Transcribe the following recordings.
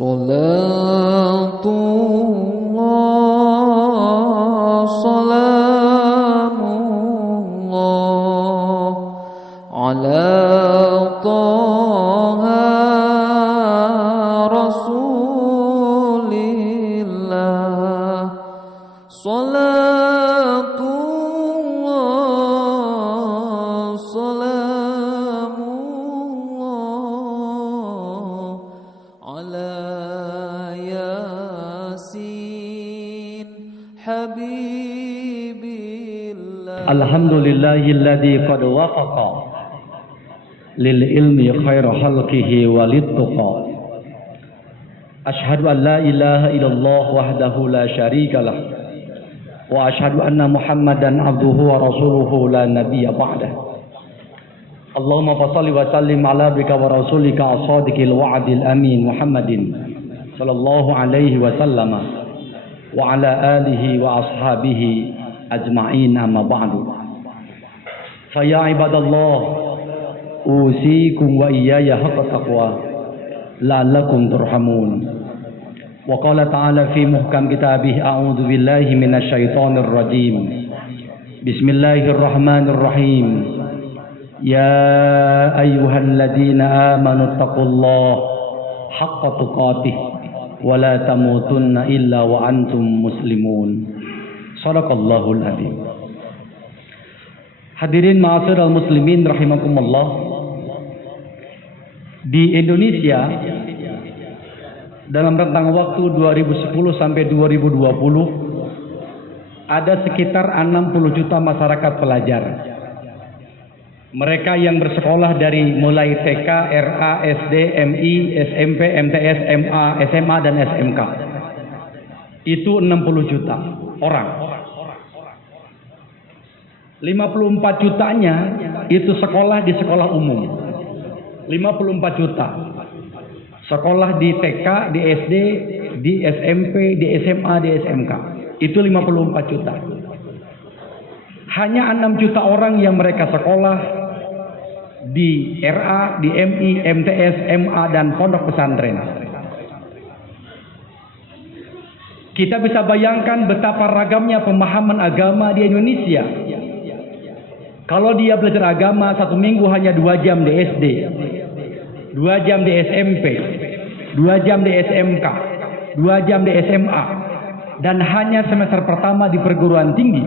Salatullah, salamullah ala Taha Rasulillah. Salatullah, salamullah ala Yasin Habibillah. Alhamdulillahilladzi qad wafaqa lil ilmi khairu khalqihi walituqa. Ashhadu an la ilaha illallah wahdahu la syarikalah wa ashhadu anna Muhammadan abduhu wa rasuluhu la nabiyya ba'dah. Allahumma fashalli wa sallim ala abdika wa rasulika as-sadiqil wa'dil amin Muhammadin sallallahu alaihi wa sallama wa ala alihi wa ashabihi ajma'in, amma ba'du. Fa ya ibadallah, usikum wa iyaya haqqa taqwa la'allakum turhamun. Wa qala ta'ala fi muhkam kitabih, a'udzu billahi minasy syaithanir rajim. Bismillahirrahmanirrahim. Ya ayyuhalladzina amanu taqullaha haqqa tuqatih wa la tamutunna illa wa antum muslimun. Shadaqallahul adzim. Hadirin ma'asyiral muslimin rahimakumullah. Di Indonesia dalam rentang waktu 2010 sampai 2020 ada sekitar 60 juta masyarakat pelajar. Mereka yang bersekolah dari mulai TK, RA, SD, MI, SMP, MTS, MA, SMA dan SMK. Itu 60 juta orang. 54 jutanya itu sekolah di sekolah umum. 54 juta. Sekolah di TK, di SD, di SMP, di SMA, di SMK. Itu 54 juta. Hanya 6 juta orang yang mereka sekolah di RA, di MI, MTS, MA dan pondok pesantren. Kita bisa bayangkan betapa ragamnya pemahaman agama di Indonesia. Kalau dia belajar agama 1 minggu hanya 2 jam di SD, 2 jam di SMP, 2 jam di SMK, 2 jam di SMA, dan hanya semester pertama di perguruan tinggi.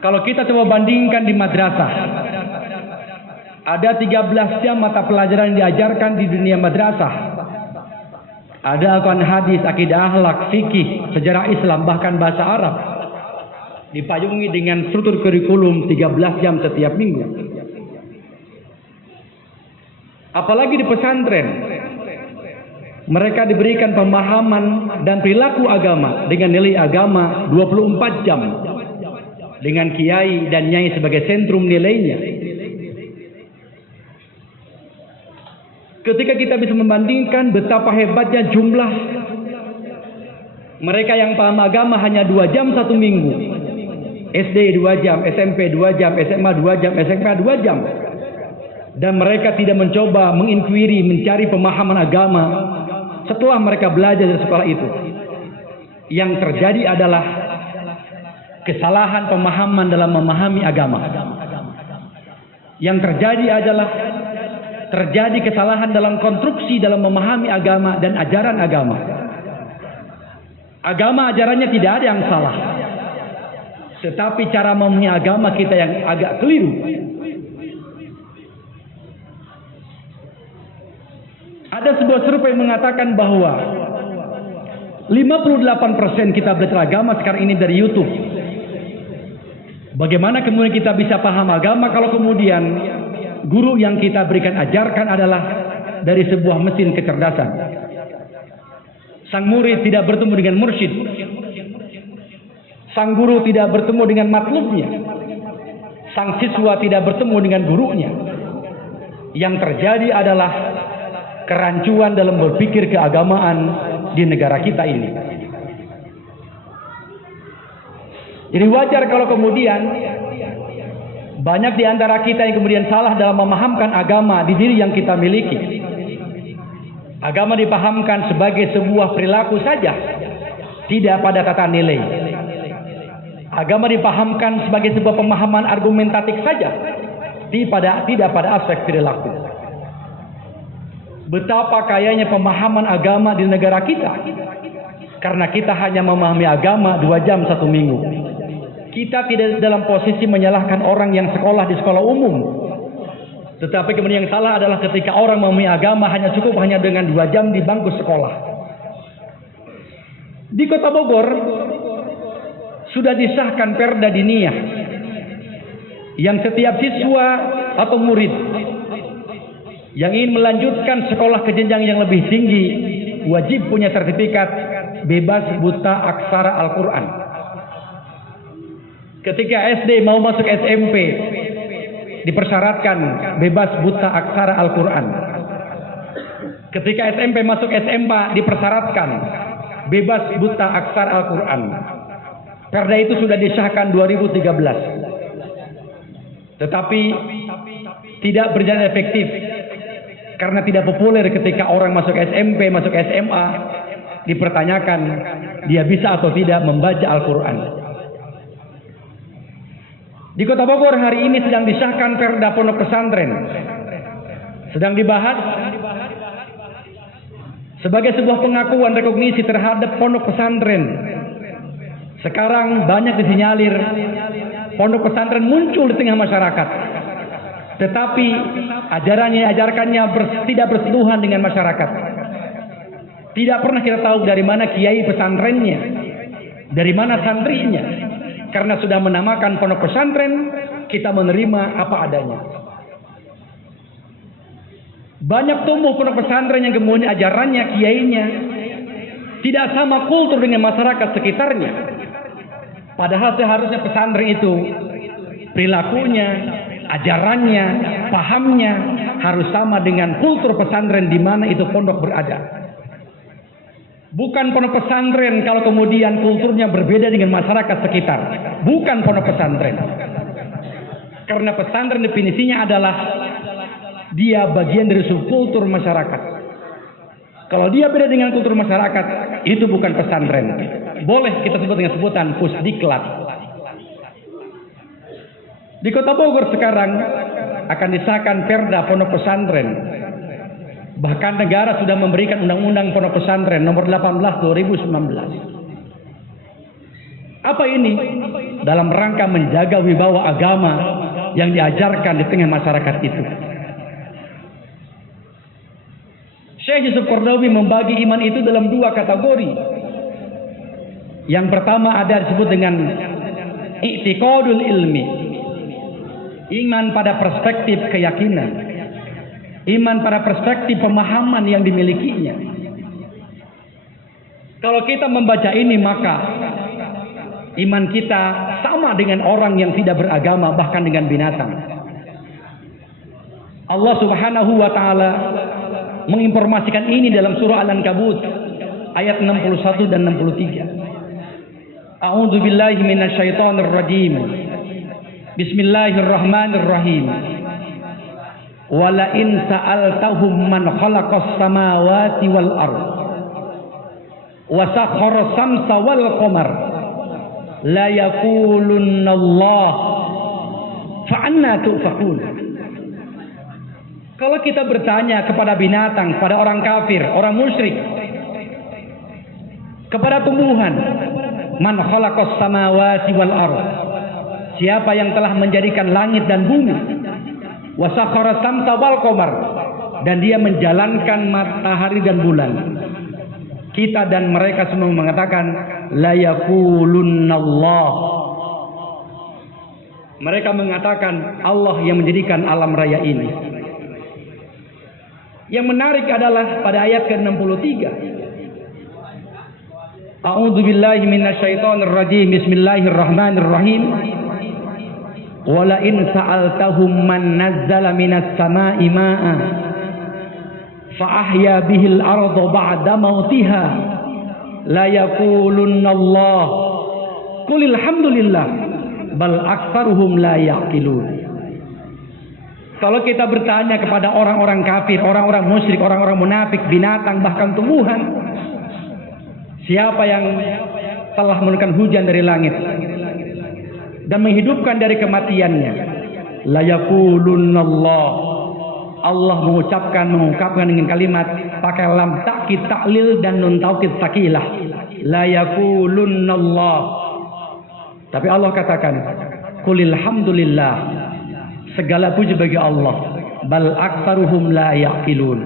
Kalau kita coba bandingkan di madrasah, ada 13 jam mata pelajaran yang diajarkan di dunia madrasah. Ada Al-Quran, hadis, akidah, akhlak, fikih, sejarah Islam, bahkan bahasa Arab. Dipayungi dengan struktur kurikulum 13 jam setiap minggu. Apalagi di pesantren, mereka diberikan pemahaman dan perilaku agama dengan nilai agama 24 jam. Dengan kiai dan nyai sebagai sentrum nilainya. Ketika kita bisa membandingkan betapa hebatnya jumlah mereka yang paham agama hanya 2 jam 1 minggu. SD 2 jam, SMP 2 jam, SMA 2 jam, SMK 2 jam. Dan mereka tidak mencoba menginquiri, mencari pemahaman agama setelah mereka belajar dari sekolah itu. Yang terjadi adalah kesalahan pemahaman dalam memahami agama. Yang terjadi adalah terjadi kesalahan dalam konstruksi dalam memahami agama dan ajaran agama. Agama ajarannya tidak ada yang salah. Tetapi cara memahami agama kita yang agak keliru. Ada sebuah survei yang mengatakan bahwa 58% kita belajar agama sekarang ini dari YouTube. Bagaimana kemudian kita bisa paham agama kalau kemudian guru yang kita berikan ajarkan adalah dari sebuah mesin kecerdasan. Sang murid tidak bertemu dengan mursyid. Sang guru tidak bertemu dengan matlubnya. Sang siswa tidak bertemu dengan gurunya. Yang terjadi adalah kerancuan dalam berpikir keagamaan di negara kita ini. Jadi wajar kalau kemudian banyak di antara kita yang kemudian salah dalam memahamkan agama di diri yang kita miliki. Agama dipahamkan sebagai sebuah perilaku saja, tidak pada tata nilai. Agama dipahamkan sebagai sebuah pemahaman argumentatif saja, tidak pada aspek perilaku. Betapa kayanya pemahaman agama di negara kita, karena kita hanya memahami agama 2 jam 1 minggu. Kita tidak dalam posisi menyalahkan orang yang sekolah di sekolah umum. Tetapi kemudian yang salah adalah ketika orang memahami agama cukup hanya dengan 2 jam di bangku sekolah. Di Kota Bogor sudah disahkan Perda Diniyah yang setiap siswa atau murid yang ingin melanjutkan sekolah ke jenjang yang lebih tinggi wajib punya sertifikat bebas buta aksara Al-Quran. Ketika SD mau masuk SMP dipersyaratkan bebas buta aksara Al-Quran. Ketika SMP masuk SMA dipersyaratkan bebas buta aksara Al-Quran. Perda itu sudah disahkan 2013. Tetapi tidak berjalan efektif karena tidak populer ketika orang masuk SMP, masuk SMA dipertanyakan dia bisa atau tidak membaca Al-Quran. Di Kota Bogor hari ini sedang disahkan Perda Pondok Pesantren. Sedang dibahas sebagai sebuah pengakuan rekognisi terhadap pondok pesantren. Sekarang banyak disinyalir pondok pesantren muncul di tengah masyarakat. Tetapi ajarannya tidak bersentuhan dengan masyarakat. Tidak pernah kita tahu dari mana kiai pesantrennya, dari mana santrinya. Karena sudah menamakan pondok pesantren, kita menerima apa adanya. Banyak tumbuh pondok pesantren yang kemudian ajarannya, kiainya tidak sama kultur dengan masyarakat sekitarnya. Padahal seharusnya pesantren itu perilakunya, ajarannya, pahamnya harus sama dengan kultur pesantren di mana itu pondok berada. Bukan pondok pesantren kalau kemudian kulturnya berbeda dengan masyarakat sekitar. Bukan pondok pesantren. Karena pesantren definisinya adalah dia bagian dari subkultur masyarakat. Kalau dia beda dengan kultur masyarakat, itu bukan pesantren. Boleh kita sebut dengan sebutan pusdiklat. Di Kota Bogor sekarang akan disahkan Perda Pondok Pesantren. Bahkan negara sudah memberikan Undang-Undang Pondok Pesantren nomor 18 2019. Apa ini? Dalam rangka menjaga wibawa agama yang diajarkan di tengah masyarakat itu. Syekh Yusuf Qaradawi membagi iman itu dalam 2 kategori. Yang pertama ada disebut dengan i'tiqadul ilmi. Iman pada perspektif keyakinan. Iman pada perspektif pemahaman yang dimilikinya. Kalau kita membaca ini maka iman kita sama dengan orang yang tidak beragama, bahkan dengan binatang. Allah Subhanahu wa taala menginformasikan ini dalam surah Al-Ankabut ayat 61 dan 63. A'udzu billahi minasyaitonir rajim. Bismillahirrahmanirrahim. Wala in sa'altahum man khalaqas samawati wal ard wa sakhkhara samsa wal qamar la yaqulunna Allah fa anna tufakun. Kalau kita bertanya kepada binatang, pada orang kafir, orang musyrik, kepada tumbuhan, man khalaqas samawati wal ard, siapa yang telah menjadikan langit dan bumi, wa sakhkhara samsa wal qamar, dan dia menjalankan matahari dan bulan. Kita dan mereka semua mengatakan la yaqulunallah. Mereka mengatakan Allah yang menjadikan alam raya ini. Yang menarik adalah pada ayat ke-63. A'udzu billahi minasyaitonir rajim. Bismillahirrahmanirrahim. Wala in sa'altahum man nazzala minas sama'i ma'a fa ahya bihil arda ba'da mautiha la yaqulunna Allah qulil hamdulillah bal aktsaruhum la yaqilun. Kalau kita bertanya kepada orang-orang kafir, orang-orang musyrik, orang-orang munafik, binatang, bahkan tumbuhan, siapa yang telah menurunkan hujan dari langit dan menghidupkan dari kematiannya? La yaqulunallah. Allah mengungkapkan dengan kalimat pakai lam takkid ta'lil dan nun taukid sakilah. La yaqulunallah. Tapi Allah katakan, qulil hamdulillah. Segala puji bagi Allah. Bal aktsaruhum la yaqilun.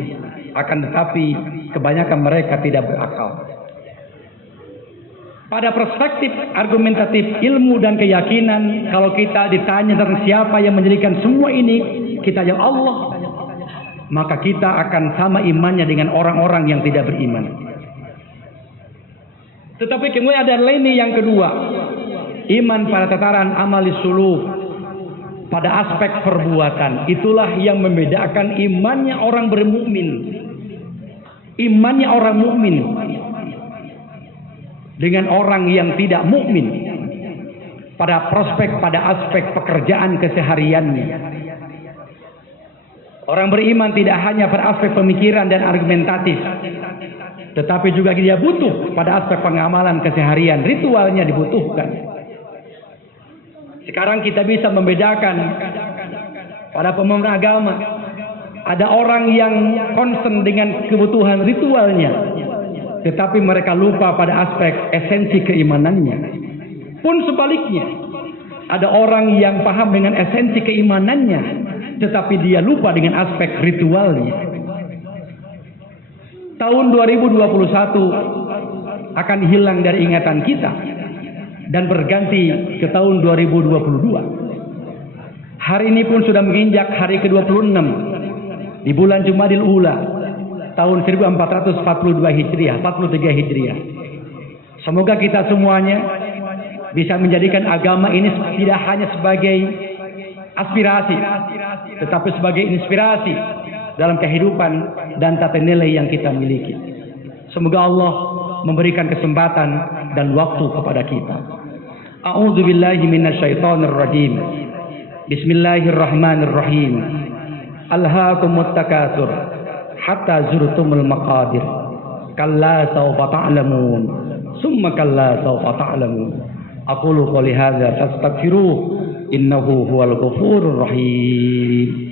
Akan tetapi kebanyakan mereka tidak berakal. Pada perspektif argumentatif ilmu dan keyakinan, kalau kita ditanya tentang siapa yang menjadikan semua ini, kita jawab Allah, maka kita akan sama imannya dengan orang-orang yang tidak beriman. Tetapi kemudian ada lini yang kedua, iman pada tataran amali suluk, pada aspek perbuatan. Itulah yang membedakan imannya orang bermukmin, imannya orang mukmin dengan orang yang tidak mukmin pada prospek, pada aspek pekerjaan kesehariannya. Orang beriman tidak hanya pada aspek pemikiran dan argumentatif, tetapi juga dia butuh pada aspek pengamalan keseharian, ritualnya dibutuhkan. Sekarang kita bisa membedakan pada pemimpin agama, ada orang yang concern dengan kebutuhan ritualnya, tetapi mereka lupa pada aspek esensi keimanannya. Pun sebaliknya, ada orang yang paham dengan esensi keimanannya, tetapi dia lupa dengan aspek ritualnya. Tahun 2021 akan hilang dari ingatan kita dan berganti ke tahun 2022. Hari ini pun sudah menginjak hari ke-26 di bulan Jumadil Ula tahun 1442 Hijriah, 43 Hijriah. Semoga kita semuanya bisa menjadikan agama ini tidak hanya sebagai aspirasi, tetapi sebagai inspirasi dalam kehidupan dan tata nilai yang kita miliki. Semoga Allah memberikan kesempatan dan waktu kepada kita. A'udzu billahi minasyaitonir rajim. Bismillahirrahmanirrahim. Alhaakumut takatsur hatta zurtumul maqabir. Kalla sawfa ta'lamun. Summa kalla sawfa ta'lamun. Aqulu qouli hadza fastaghfiruh innahu huwal ghafurur rahim.